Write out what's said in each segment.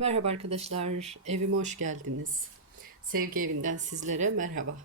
Merhaba arkadaşlar, evime hoş geldiniz. Sevgi evinden sizlere merhaba.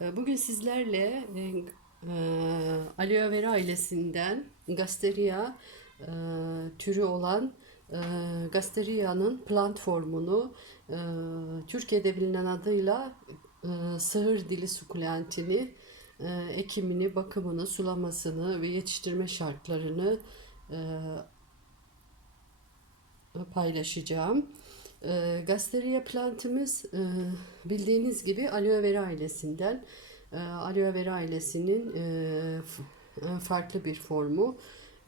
Ee, Bugün sizlerle e, e, aloe vera ailesinden Gasteria e, türü olan e, Gasteria'nın plant formunu e, Türkiye'de bilinen adıyla e, sığır dili sukulentini e, ekimini, bakımını, sulamasını ve yetiştirme şartlarını e, paylaşacağım. E, Gasteria plantımız e, bildiğiniz gibi aloe vera ailesinden. E, aloe vera ailesinin e, e, farklı bir formu.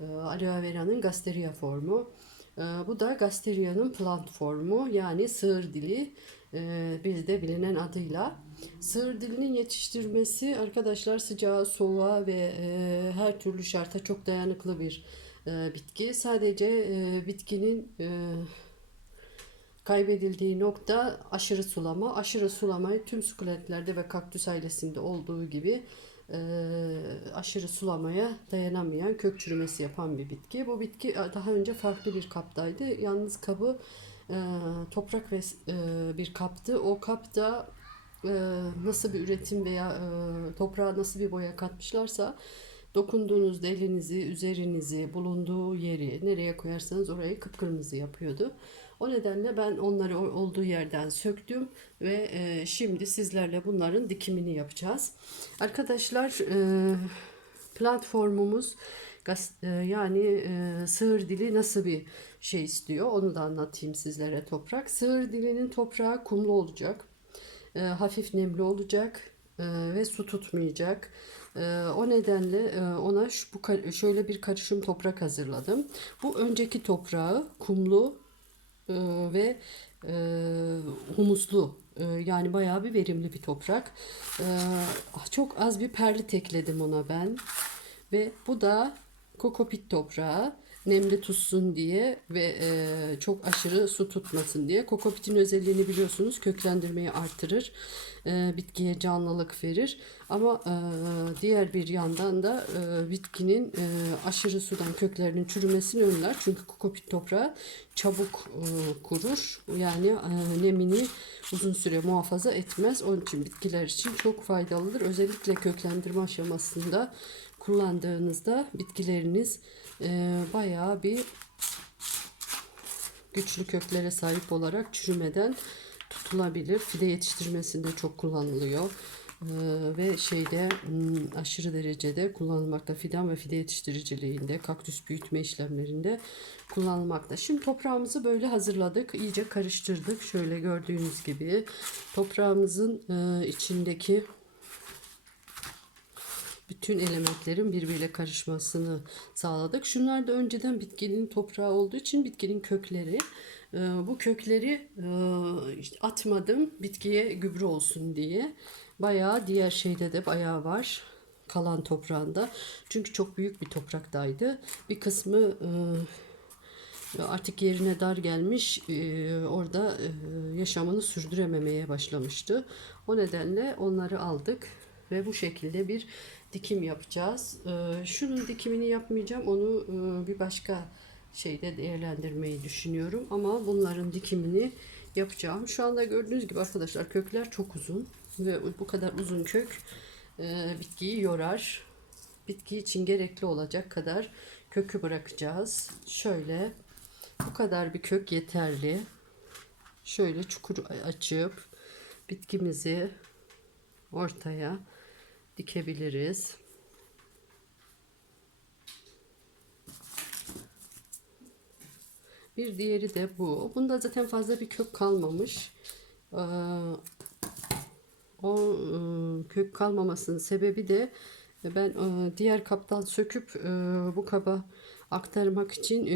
E, aloe vera'nın Gasteria formu. E, bu da Gasteria'nın plant formu yani sığır dili e, bizde bilinen adıyla. Sığır dilinin yetiştirmesi arkadaşlar sıcağa, soğuğa ve e, her türlü şarta çok dayanıklı bir e, bitki. Sadece e, bitkinin e, kaybedildiği nokta aşırı sulama. Aşırı sulamayı tüm sukulentlerde ve kaktüs ailesinde olduğu gibi aşırı sulamaya dayanamayan kök çürümesi yapan bir bitki. Bu bitki daha önce farklı bir kaptaydı. Yalnız kabı toprak ve bir kaptı. O kapta nasıl bir üretim veya toprağa nasıl bir boya katmışlarsa dokunduğunuzda elinizi, üzerinizi, bulunduğu yeri nereye koyarsanız orayı kıpkırmızı yapıyordu. O nedenle ben onları olduğu yerden söktüm ve e, şimdi sizlerle bunların dikimini yapacağız. Arkadaşlar e, platformumuz e, yani e, sığır dili nasıl bir şey istiyor onu da anlatayım sizlere toprak. Sığır dilinin toprağı kumlu olacak. Hafif nemli olacak ve su tutmayacak. E, o nedenle e, ona şu, bu şöyle bir karışım toprak hazırladım. Bu önceki toprağı kumlu e, ve e, humuslu yani bayağı bir verimli bir toprak. E, çok az bir perlit ekledim ona ben ve bu da kokopit toprağı nemli tutsun diye ve e, çok aşırı su tutmasın diye. Kokopitin özelliğini biliyorsunuz köklendirmeyi artırır. E, bitkiye canlılık verir. Ama e, diğer bir yandan da e, bitkinin e, aşırı sudan köklerinin çürümesini önler. Çünkü kokopit toprağı çabuk e, kurur. Yani e, nemini uzun süre muhafaza etmez. Onun için bitkiler için çok faydalıdır. Özellikle köklendirme aşamasında kullandığınızda bitkileriniz e, bayağı bir güçlü köklere sahip olarak çürümeden tutulabilir. Fide yetiştirmesinde çok kullanılıyor. E, ve şeyde hmm, aşırı derecede kullanılmakta fidan ve fide yetiştiriciliğinde kaktüs büyütme işlemlerinde kullanılmakta. Şimdi toprağımızı böyle hazırladık. iyice karıştırdık. Şöyle gördüğünüz gibi toprağımızın e, içindeki bütün elementlerin birbiriyle karışmasını sağladık. Şunlar da önceden bitkinin toprağı olduğu için bitkinin kökleri. Ee, bu kökleri e, atmadım bitkiye gübre olsun diye. Bayağı diğer şeyde de bayağı var kalan toprağında. Çünkü çok büyük bir topraktaydı. Bir kısmı e, artık yerine dar gelmiş e, orada yaşamını sürdürememeye başlamıştı. O nedenle onları aldık ve bu şekilde bir dikim yapacağız. E, şunun dikimini yapmayacağım onu e, bir başka şeyde değerlendirmeyi düşünüyorum ama bunların dikimini yapacağım. Şu anda gördüğünüz gibi arkadaşlar kökler çok uzun ve bu kadar uzun kök e, bitkiyi yorar. Bitki için gerekli olacak kadar kökü bırakacağız. Şöyle bu kadar bir kök yeterli. Şöyle çukur açıp bitkimizi ortaya dikebiliriz. Bir diğeri de bu. Bunda zaten fazla bir kök kalmamış. Ee, o e, kök kalmamasının sebebi de ben e, diğer kaptan söküp e, bu kaba aktarmak için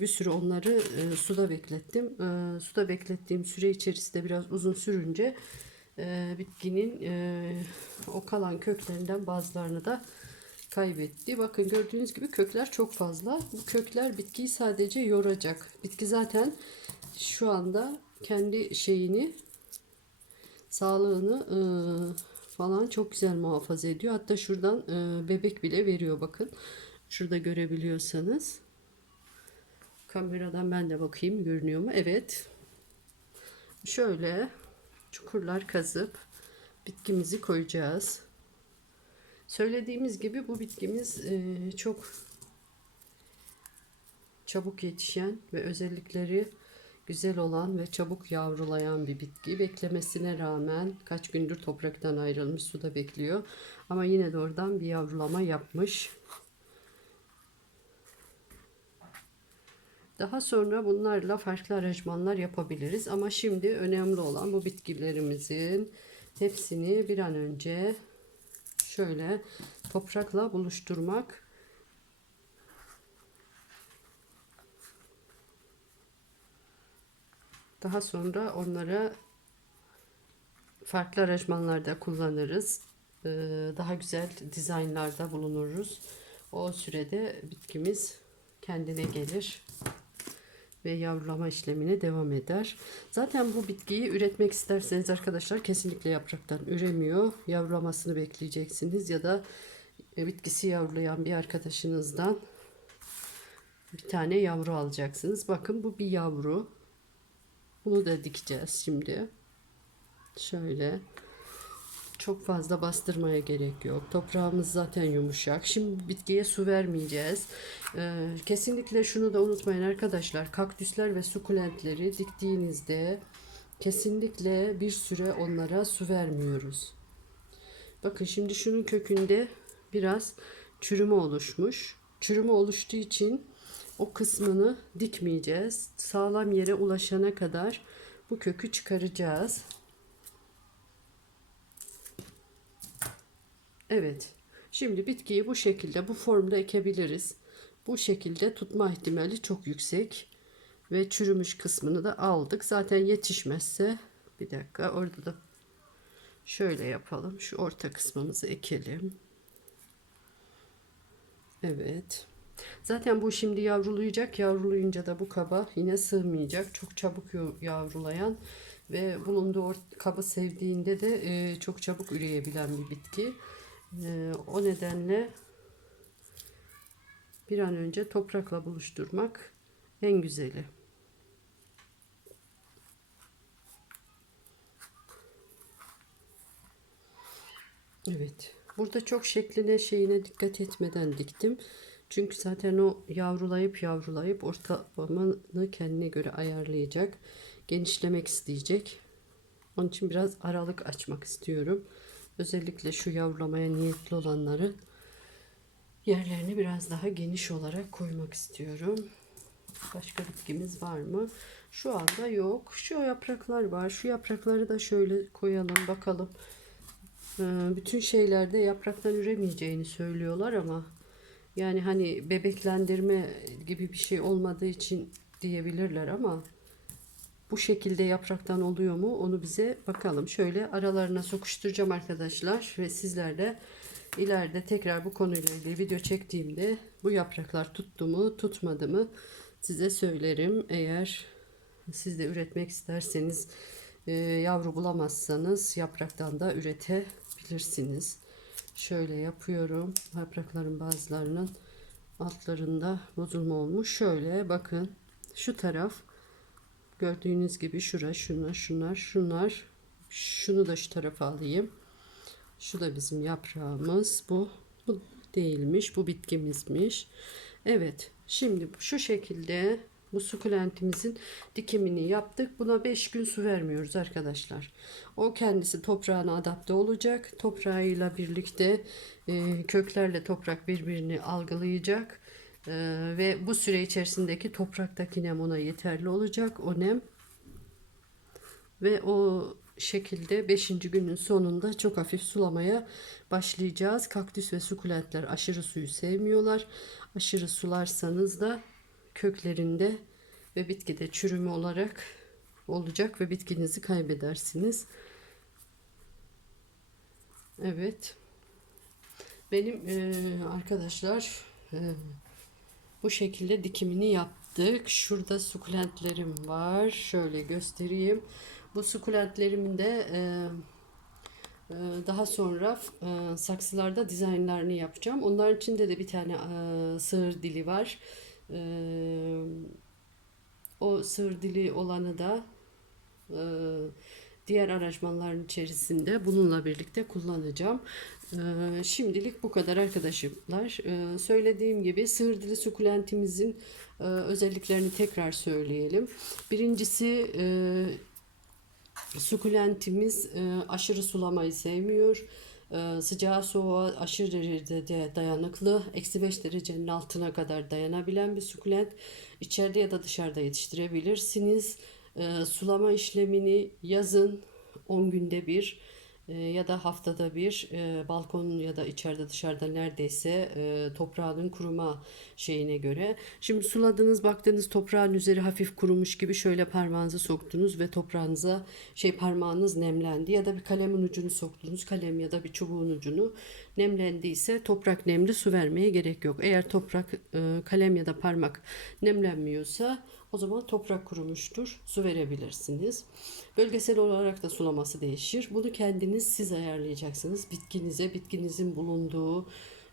bir süre onları suda beklettim. Suda beklettiğim süre içerisinde biraz uzun sürünce e, bitkinin e, o kalan köklerinden bazılarını da kaybetti. Bakın gördüğünüz gibi kökler çok fazla. Bu kökler bitkiyi sadece yoracak. Bitki zaten şu anda kendi şeyini sağlığını e, falan çok güzel muhafaza ediyor. Hatta şuradan e, bebek bile veriyor bakın. Şurada görebiliyorsanız. Kameradan ben de bakayım görünüyor mu? Evet. şöyle çukurlar kazıp bitkimizi koyacağız. Söylediğimiz gibi bu bitkimiz e, çok çabuk yetişen ve özellikleri güzel olan ve çabuk yavrulayan bir bitki. Beklemesine rağmen kaç gündür topraktan ayrılmış suda bekliyor. Ama yine de oradan bir yavrulama yapmış. Daha sonra bunlarla farklı aranjmanlar yapabiliriz. Ama şimdi önemli olan bu bitkilerimizin hepsini bir an önce şöyle toprakla buluşturmak. Daha sonra onları farklı aranjmanlarda kullanırız. Ee, Daha güzel dizaynlarda bulunuruz. O sürede bitkimiz kendine gelir ve yavrulama işlemine devam eder. Zaten bu bitkiyi üretmek isterseniz arkadaşlar kesinlikle yapraktan üremiyor. Yavrulamasını bekleyeceksiniz ya da e, bitkisi yavrulayan bir arkadaşınızdan bir tane yavru alacaksınız. Bakın bu bir yavru. Bunu da dikeceğiz şimdi. Şöyle. Çok fazla bastırmaya gerek yok. Toprağımız zaten yumuşak. Şimdi bitkiye su vermeyeceğiz. Ee, kesinlikle şunu da unutmayın arkadaşlar. Kaktüsler ve sukulentleri diktiğinizde kesinlikle bir süre onlara su vermiyoruz. Bakın şimdi şunun kökünde biraz çürüme oluşmuş. Çürüme oluştuğu için o kısmını dikmeyeceğiz. Sağlam yere ulaşana kadar bu kökü çıkaracağız. Evet. Şimdi bitkiyi bu şekilde bu formda ekebiliriz. Bu şekilde tutma ihtimali çok yüksek. Ve çürümüş kısmını da aldık. Zaten yetişmezse bir dakika orada da şöyle yapalım. Şu orta kısmımızı ekelim. Evet. Zaten bu şimdi yavrulayacak. Yavruluyunca da bu kaba yine sığmayacak. Çok çabuk yavrulayan ve bulunduğu kabı sevdiğinde de e, çok çabuk üreyebilen bir bitki. E, o nedenle bir an önce toprakla buluşturmak en güzeli. Evet. Burada çok şekline şeyine dikkat etmeden diktim. Çünkü zaten o yavrulayıp yavrulayıp ortamını kendine göre ayarlayacak. Genişlemek isteyecek. Onun için biraz aralık açmak istiyorum. Özellikle şu yavrulamaya niyetli olanları yerlerini biraz daha geniş olarak koymak istiyorum. Başka bitkimiz var mı? Şu anda yok. Şu yapraklar var. Şu yaprakları da şöyle koyalım bakalım. Ee, bütün şeylerde yapraktan üremeyeceğini söylüyorlar ama yani hani bebeklendirme gibi bir şey olmadığı için diyebilirler ama bu şekilde yapraktan oluyor mu onu bize bakalım. Şöyle aralarına sokuşturacağım arkadaşlar ve sizler de ileride tekrar bu konuyla ilgili video çektiğimde bu yapraklar tuttu mu tutmadı mı size söylerim. Eğer siz de üretmek isterseniz e, yavru bulamazsanız yapraktan da üretebilirsiniz. Şöyle yapıyorum. Yaprakların bazılarının altlarında bozulma olmuş. Şöyle bakın şu taraf gördüğünüz gibi şura şuna şunlar şunlar şunu da şu tarafa alayım. Şu da bizim yaprağımız. Bu bu değilmiş. Bu bitkimizmiş. Evet. Şimdi şu şekilde bu sukulentimizin dikimini yaptık. Buna 5 gün su vermiyoruz arkadaşlar. O kendisi toprağına adapte olacak. Toprağıyla birlikte e, köklerle toprak birbirini algılayacak. E, ve bu süre içerisindeki topraktaki nem ona yeterli olacak. O nem ve o şekilde 5. günün sonunda çok hafif sulamaya başlayacağız. Kaktüs ve sukulentler aşırı suyu sevmiyorlar. Aşırı sularsanız da köklerinde ve bitkide çürüme olarak olacak ve bitkinizi kaybedersiniz. Evet. Benim e, arkadaşlar e, bu şekilde dikimini yaptık. Şurada sukulentlerim var. Şöyle göstereyim. Bu sukulentlerimin de e, e, daha sonra e, saksılarda dizaynlarını yapacağım. Onların içinde de bir tane e, sığır dili var. E, o sığır dili olanı da Ee, diğer aranjmanların içerisinde bununla birlikte kullanacağım. Ee, şimdilik bu kadar arkadaşlar. Ee, söylediğim gibi sığır dili sukulentimizin e, özelliklerini tekrar söyleyelim. Birincisi e, sukulentimiz e, aşırı sulamayı sevmiyor. Sıcağa soğuğa aşırı derecede dayanıklı. Eksi 5 derecenin altına kadar dayanabilen bir sukulent. İçeride ya da dışarıda yetiştirebilirsiniz. E, sulama işlemini yazın 10 günde bir e, ya da haftada bir e, balkon ya da içeride dışarıda neredeyse e, toprağının kuruma şeyine göre. Şimdi suladınız baktınız toprağın üzeri hafif kurumuş gibi şöyle parmağınızı soktunuz ve toprağınıza şey parmağınız nemlendi ya da bir kalemin ucunu soktunuz kalem ya da bir çubuğun ucunu nemlendiyse toprak nemli su vermeye gerek yok. Eğer toprak e, kalem ya da parmak nemlenmiyorsa o zaman toprak kurumuştur. Su verebilirsiniz. Bölgesel olarak da sulaması değişir. Bunu kendiniz siz ayarlayacaksınız. Bitkinize, bitkinizin bulunduğu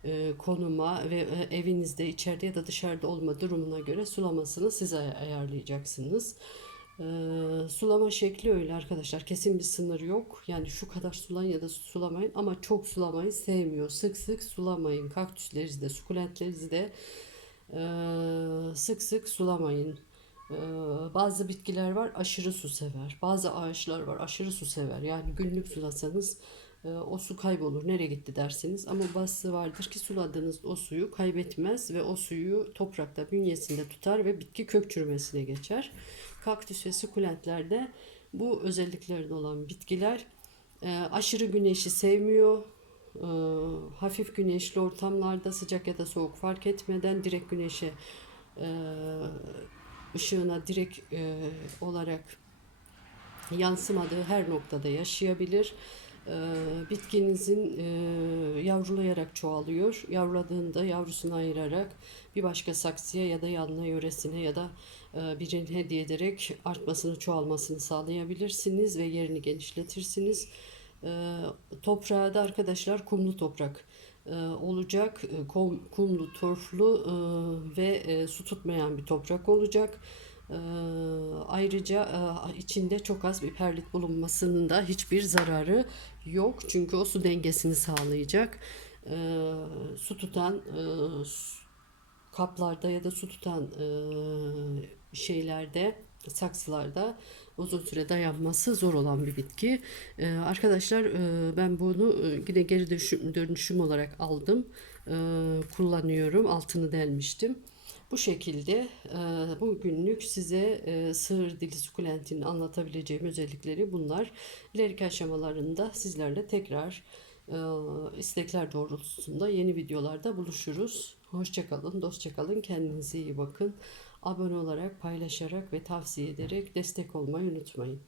e, konuma ve e, evinizde içeride ya da dışarıda olma durumuna göre sulamasını siz ay- ayarlayacaksınız. E, sulama şekli öyle arkadaşlar. Kesin bir sınır yok. Yani şu kadar sulayın ya da sulamayın ama çok sulamayı sevmiyor. Sık sık sulamayın. Kaktüslerinizi de, sukulentlerinizi de e, sık sık sulamayın. Ee, bazı bitkiler var aşırı su sever. Bazı ağaçlar var aşırı su sever. Yani günlük sulasanız e, o su kaybolur. Nereye gitti dersiniz. Ama bazısı vardır ki suladığınız o suyu kaybetmez ve o suyu toprakta bünyesinde tutar ve bitki kök çürümesine geçer. Kaktüs ve sukulentlerde bu özelliklerinde olan bitkiler e, aşırı güneşi sevmiyor. E, hafif güneşli ortamlarda sıcak ya da soğuk fark etmeden direkt güneşe ışığına direkt e, olarak yansımadığı her noktada yaşayabilir. E, bitkinizin e, yavrulayarak çoğalıyor. Yavruladığında yavrusunu ayırarak bir başka saksıya ya da yanına yöresine ya da e, birine hediye ederek artmasını çoğalmasını sağlayabilirsiniz ve yerini genişletirsiniz. E, toprağı da arkadaşlar kumlu toprak olacak. E, kum- Kumlu, torflu e, ve e, su tutmayan bir toprak olacak. E, Ayrıca e, içinde çok az bir perlit bulunmasının da hiçbir zararı yok. Çünkü o su dengesini sağlayacak. E, Su tutan e, kaplarda ya da su tutan e, şeylerde, saksılarda uzun süre dayanması zor olan bir bitki. E, arkadaşlar e, ben bunu e, yine geri dönüşüm, dönüşüm olarak aldım. E, kullanıyorum. Altını delmiştim. Bu şekilde e, bugünlük size e, sığır dili sukulentini anlatabileceğim özellikleri bunlar. İleriki aşamalarında sizlerle tekrar e, istekler doğrultusunda yeni videolarda buluşuruz. Hoşçakalın, dostça kalın, kendinize iyi bakın. Abone olarak, paylaşarak ve tavsiye ederek destek olmayı unutmayın.